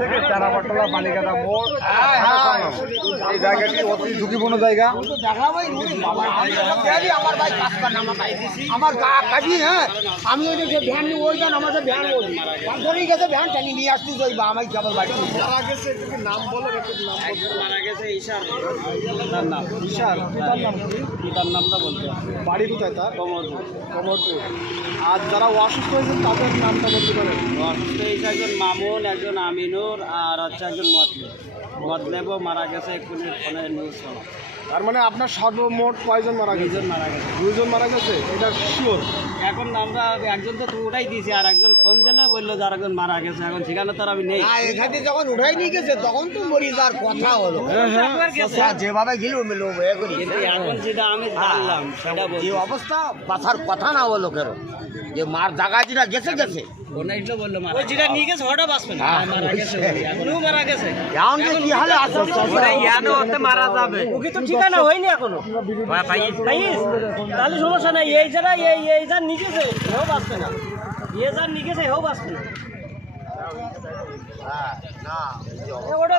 থেকে চারাপাটলা বালিকাটা মোড় এই জায়গাটি অতি ঝুঁকিপূর্ণ জায়গা। আমার কাজী হ্যাঁ আমি ওই যে ভ্যান নিয়ে ওই যান আমাদের ভ্যান ওই ধরেই গেছে ভ্যান টানি নিয়ে আসতে যাই বা আমায় কেবল বাড়ি মারা গেছে নাম বলে মারা গেছে ঈশার নাম বিশাল পিতার নাম কি? পিতার নামটা বলতে বাড়ি কোথায় তার? কমরপুর। কমরপুর। আর যারা অসুস্থ হয়েছেন তাদের নামটা বলতে পারেন? অসুস্থ হয়েছে একজন মামুন, একজন আমিনুর, আর হচ্ছে একজন মতলেবও মারা গেছে। এক্ষুনি ফোনে নিউজ শোনা। তার মানে আপনার সর্বমোট কয়জন মারা গেছে? দুইজন মারা গেছে। দুজন মারা গেছে, এটা শিওর? এখন আমরা একজন তো উঠাই দিয়েছি, আর একজন ফোন দিলে বললো যে আরেকজন মারা গেছে। এখন ঠিকানা তো আর আমি নেই। এখানে যখন উঠাই নিয়ে গেছে তখন তো মরি যাওয়ার কথা হলো যেভাবে গেল মেলো কিন্তু এখন যেটা আমি জানলাম সেটা যে বলছি। অবস্থা বাঁচার কথা না হলো কেন যে মার জায়গা যেটা গেছে গেছে ওনাইটা বললো মারা। ওই যেটা নিয়ে গেছে ওটা বাঁচবে না। মারা গেছে, এখনো মারা গেছে। এখন যে কি হালে আছে মারা যাবে। ওকে তো ঠিকানা হয়নি এখনো। তাহলে সমস্যা নাই। এই যারা এই যার নিকেছে হেও বাঁচবে না। এ যার নিকেছে হেও বাঁচবে না। না ওটা